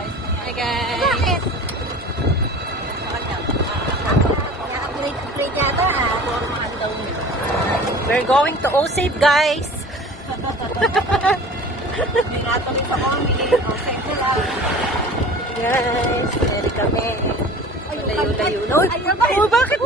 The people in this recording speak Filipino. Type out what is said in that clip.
Hi guys! Bakit? Upgrade yata ah. We're going to Osave guys! Binatuloy sa kami. Okay ko lang. Guys, ready kami. Ayun, Layo-layo. ayun, Oh, bakit